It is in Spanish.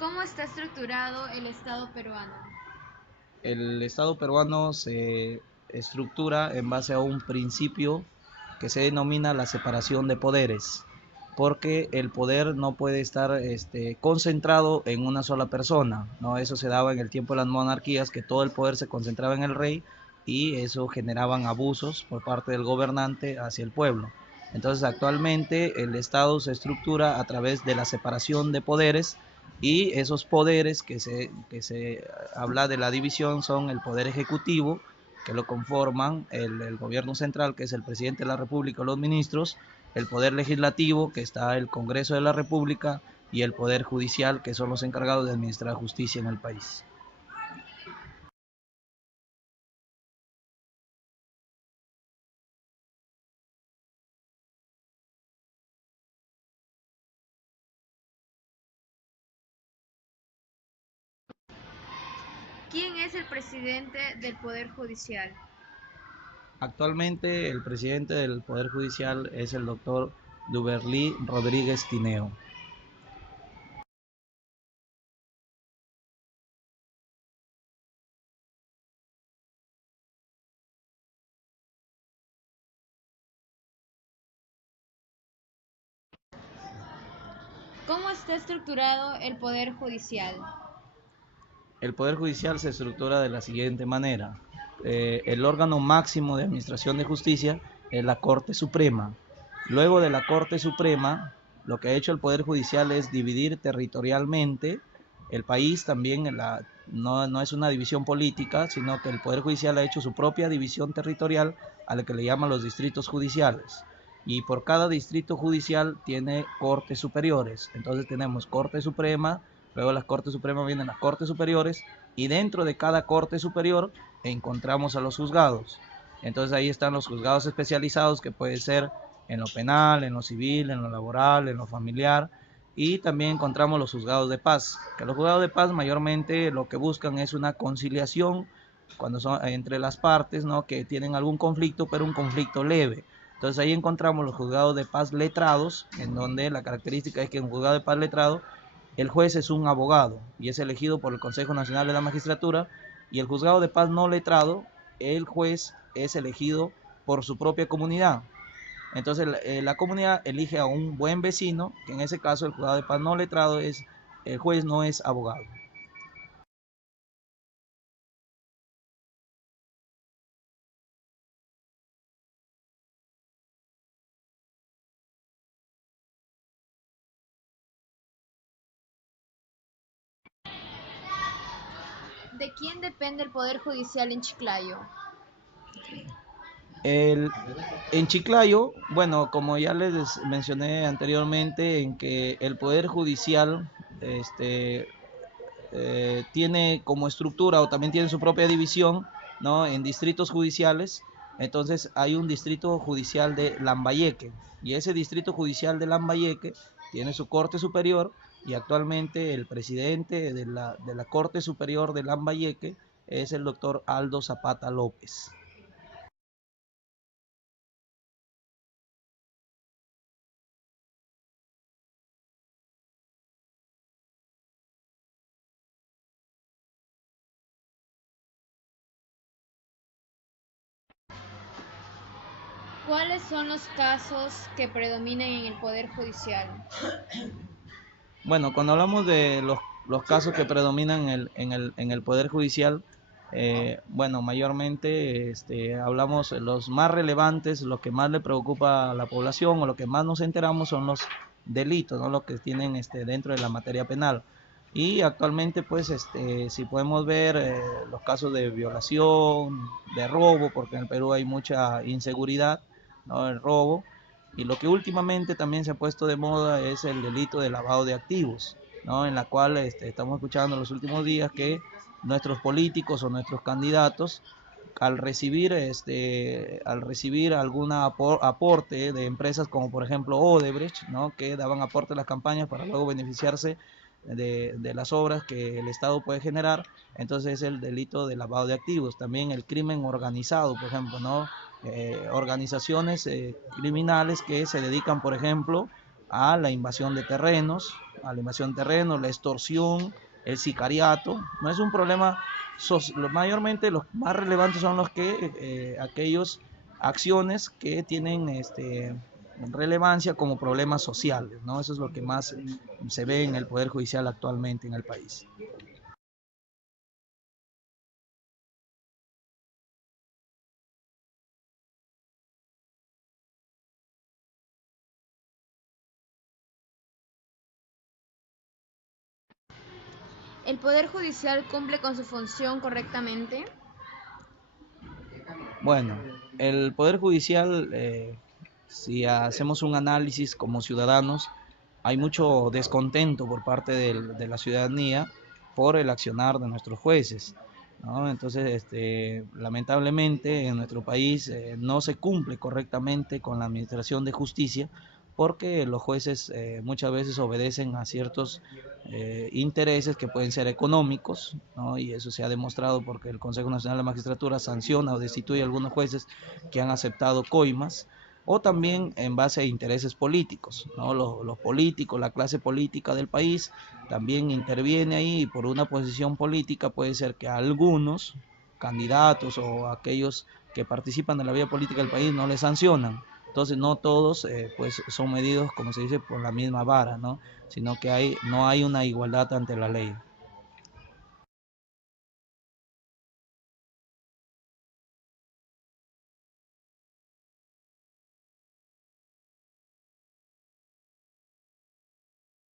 ¿Cómo está estructurado el Estado peruano? El Estado peruano se estructura en base a un principio que se denomina la separación de poderes, porque el poder no puede estar concentrado en una sola persona, ¿no? Eso se daba en el tiempo de las monarquías, que todo el poder se concentraba en el rey y eso generaban abusos por parte del gobernante hacia el pueblo. Entonces actualmente el Estado se estructura a través de la separación de poderes y esos poderes que se habla de la división son el poder ejecutivo, que lo conforman el gobierno central, que es el presidente de la República o los ministros, el poder legislativo, que está el Congreso de la República, y el poder judicial, que son los encargados de administrar justicia en el país. ¿Quién es el presidente del Poder Judicial? Actualmente el presidente del Poder Judicial es el doctor Duberly Rodríguez Tineo. ¿Cómo está estructurado el Poder Judicial? El Poder Judicial se estructura de la siguiente manera. El órgano máximo de administración de justicia es la Corte Suprema. Luego de la Corte Suprema, lo que ha hecho el Poder Judicial es dividir territorialmente el país también. No es una división política, sino que el Poder Judicial ha hecho su propia división territorial a la que le llaman los distritos judiciales. Y por cada distrito judicial tiene cortes superiores. Entonces tenemos Corte Suprema, luego las Cortes Supremas vienen las Cortes Superiores y dentro de cada Corte Superior encontramos a los juzgados. Entonces ahí están los juzgados especializados, que puede ser en lo penal, en lo civil, en lo laboral, en lo familiar, y también encontramos los juzgados de paz, que los juzgados de paz mayormente lo que buscan es una conciliación cuando son entre las partes, ¿no?, que tienen algún conflicto, pero un conflicto leve. Entonces ahí encontramos los juzgados de paz letrados, en donde la característica es que en un juzgado de paz letrado el juez es un abogado y es elegido por el Consejo Nacional de la Magistratura, y el juzgado de paz no letrado, el juez es elegido por su propia comunidad. Entonces la comunidad elige a un buen vecino, que en ese caso el juzgado de paz no letrado es, el juez no es abogado. ¿De quién depende el Poder Judicial en Chiclayo? El, en Chiclayo, bueno, como ya les mencioné anteriormente, en que el Poder Judicial tiene como estructura o también tiene su propia división, ¿no?, en distritos judiciales. Entonces hay un distrito judicial de Lambayeque y ese distrito judicial de Lambayeque tiene su corte superior, y actualmente el presidente de la Corte Superior de Lambayeque es el doctor Aldo Zapata López. ¿Cuáles son los casos que predominan en el Poder Judicial? Bueno, cuando hablamos de los casos que predominan en el Poder Judicial, bueno, mayormente hablamos los más relevantes, lo que más le preocupa a la población o lo que más nos enteramos son los delitos, ¿no?, los que tienen dentro de la materia penal. Y actualmente, pues, si podemos ver los casos de violación, de robo, porque en el Perú hay mucha inseguridad, ¿no?, el robo. Y lo que últimamente también se ha puesto de moda es el delito de lavado de activos, ¿no?, en la cual estamos escuchando en los últimos días que nuestros políticos o nuestros candidatos, al recibir algún aporte de empresas como por ejemplo Odebrecht, ¿no?, que daban aporte a las campañas para luego beneficiarse de las obras que el Estado puede generar. Entonces es el delito de lavado de activos. También el crimen organizado, por ejemplo, ¿no?, organizaciones criminales que se dedican, por ejemplo, a la invasión de terrenos, la extorsión, el sicariato. No es un problema, mayormente los más relevantes son los que aquellos acciones que tienen relevancia como problemas sociales, ¿no? Eso es lo que más se ve en el Poder Judicial actualmente en el país. ¿El Poder Judicial cumple con su función correctamente? Bueno, el Poder Judicial, si hacemos un análisis como ciudadanos, hay mucho descontento por parte de la ciudadanía por el accionar de nuestros jueces, ¿no? Entonces, lamentablemente en nuestro país no se cumple correctamente con la administración de justicia porque los jueces muchas veces obedecen a ciertos intereses que pueden ser económicos, ¿no? Y eso se ha demostrado porque el Consejo Nacional de Magistratura sanciona o destituye a algunos jueces que han aceptado coimas, o también en base a intereses políticos, ¿no? Los políticos, la clase política del país también interviene ahí y por una posición política puede ser que a algunos candidatos o aquellos que participan de la vida política del país no les sancionan. Entonces no todos pues son medidos, como se dice, por la misma vara, ¿no? Sino que no hay una igualdad ante la ley.